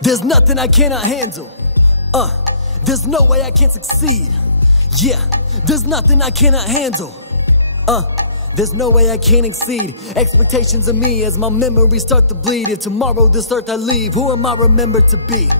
There's nothing I cannot handle. There's no way I can't succeed. Yeah, there's nothing I cannot handle. There's no way I can't exceed expectations of me as my memories start to bleed. If tomorrow this earth I leave, who am I remembered to be?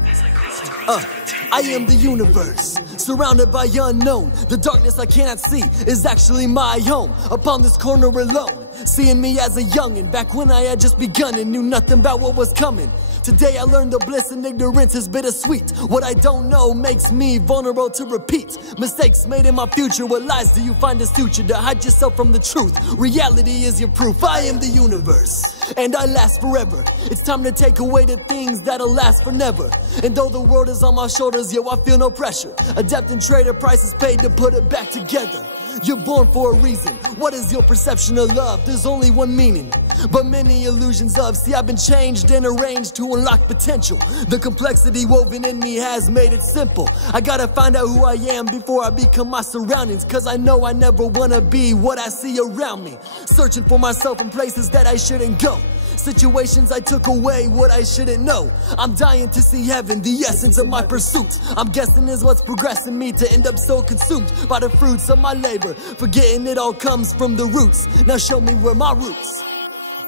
I am the universe, surrounded by unknown. The darkness I cannot see is actually my home. Upon this corner alone, seeing me as a youngin', back when I had just begun and knew nothing about what was coming. Today I learned the bliss in ignorance is bittersweet. What I don't know makes me vulnerable to repeat mistakes made in my future. What lies do you find as future to hide yourself from the truth? Reality is your proof. I am the universe, and I last forever. It's time to take away the things that'll last for never. And though the world is on my shoulders, yo, I feel no pressure. Adept and trade, a price is paid to put it back together. You're born for a reason. What is your perception of love? There's only one meaning, but many illusions of. See, I've been changed and arranged to unlock potential. The complexity woven in me has made it simple. I gotta find out who I am before I become my surroundings, cause I know I never wanna be what I see around me. Searching for myself in places that I shouldn't go. Situations I took away what I shouldn't know. I'm dying to see heaven, the essence of my pursuit. I'm guessing is what's progressing me to end up so consumed by the fruits of my labor, forgetting it all comes from the roots. Now show me where my roots.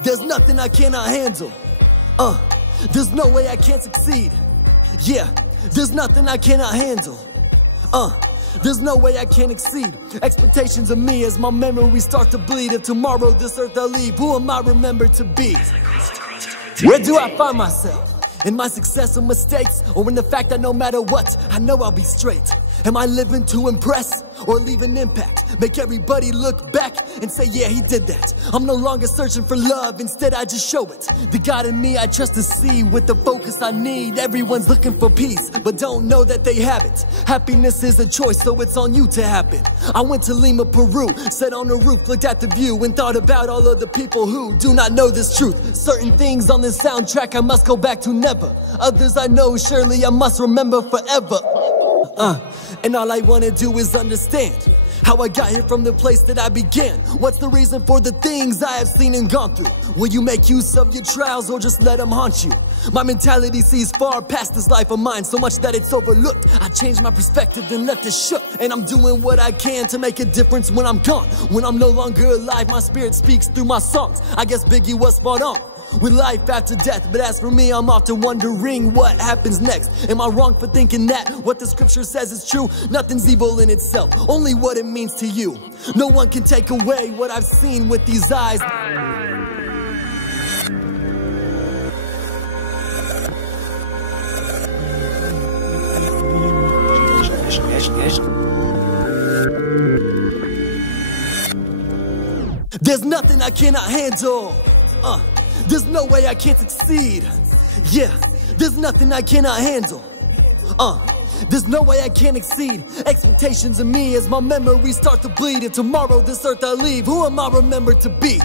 There's nothing I cannot handle. There's no way I can't succeed. Yeah, there's nothing I cannot handle. There's no way I can't exceed expectations of me as my memories start to bleed. If tomorrow this earth I leave, who am I remembered to be? Where do I find myself? In my success or mistakes, or in the fact that no matter what, I know I'll be straight? Am I living to impress or leave an impact? Make everybody look back and say, yeah, he did that. I'm no longer searching for love, instead I just show it. The God in me I trust to see with the focus I need. Everyone's looking for peace, but don't know that they have it. Happiness is a choice, so it's on you to happen. I went to Lima, Peru, sat on the roof, looked at the view, and thought about all of the people who do not know this truth. Certain things on this soundtrack I must go back to never. Others I know surely I must remember forever. And all I wanna do is understand how I got here from the place that I began. What's the reason for the things I have seen and gone through? Will you make use of your trials or just let them haunt you? My mentality sees far past this life of mine, so much that it's overlooked. I changed my perspective and left it shook. And I'm doing what I can to make a difference when I'm gone. When I'm no longer alive, my spirit speaks through my songs. I guess Biggie was spot on with life after death, but as for me, I'm often wondering what happens next. Am I wrong for thinking that what the scripture says is true? Nothing's evil in itself, only what it means to you. No one can take away what I've seen with these eyes. There's nothing I cannot handle. There's no way I can't succeed. Yeah, there's nothing I cannot handle. There's no way I can't exceed expectations of me as my memories start to bleed. If tomorrow this earth I leave, who am I remembered to be?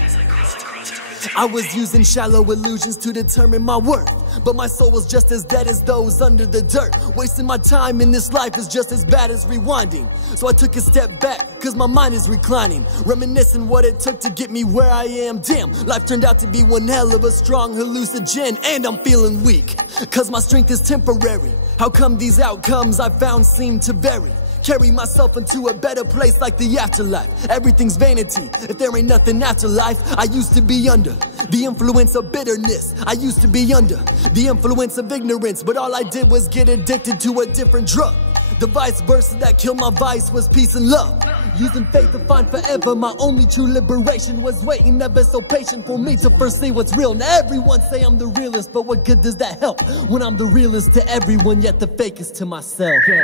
I was using shallow illusions to determine my worth, but my soul was just as dead as those under the dirt. Wasting my time in this life is just as bad as rewinding. So I took a step back, cause my mind is reclining, reminiscing what it took to get me where I am. Damn, life turned out to be one hell of a strong hallucinogen, and I'm feeling weak, cause my strength is temporary. How come these outcomes I found seem to vary? Carry myself into a better place like the afterlife. Everything's vanity if there ain't nothing after life. I used to be under the influence of bitterness. I used to be under the influence of ignorance, but all I did was get addicted to a different drug. The vice versa that killed my vice was peace and love. Using faith to find forever, my only true liberation was waiting ever so patient for me to first see what's real. Now everyone say I'm the realest, but what good does that help when I'm the realest to everyone, yet the fakest to myself? Yeah.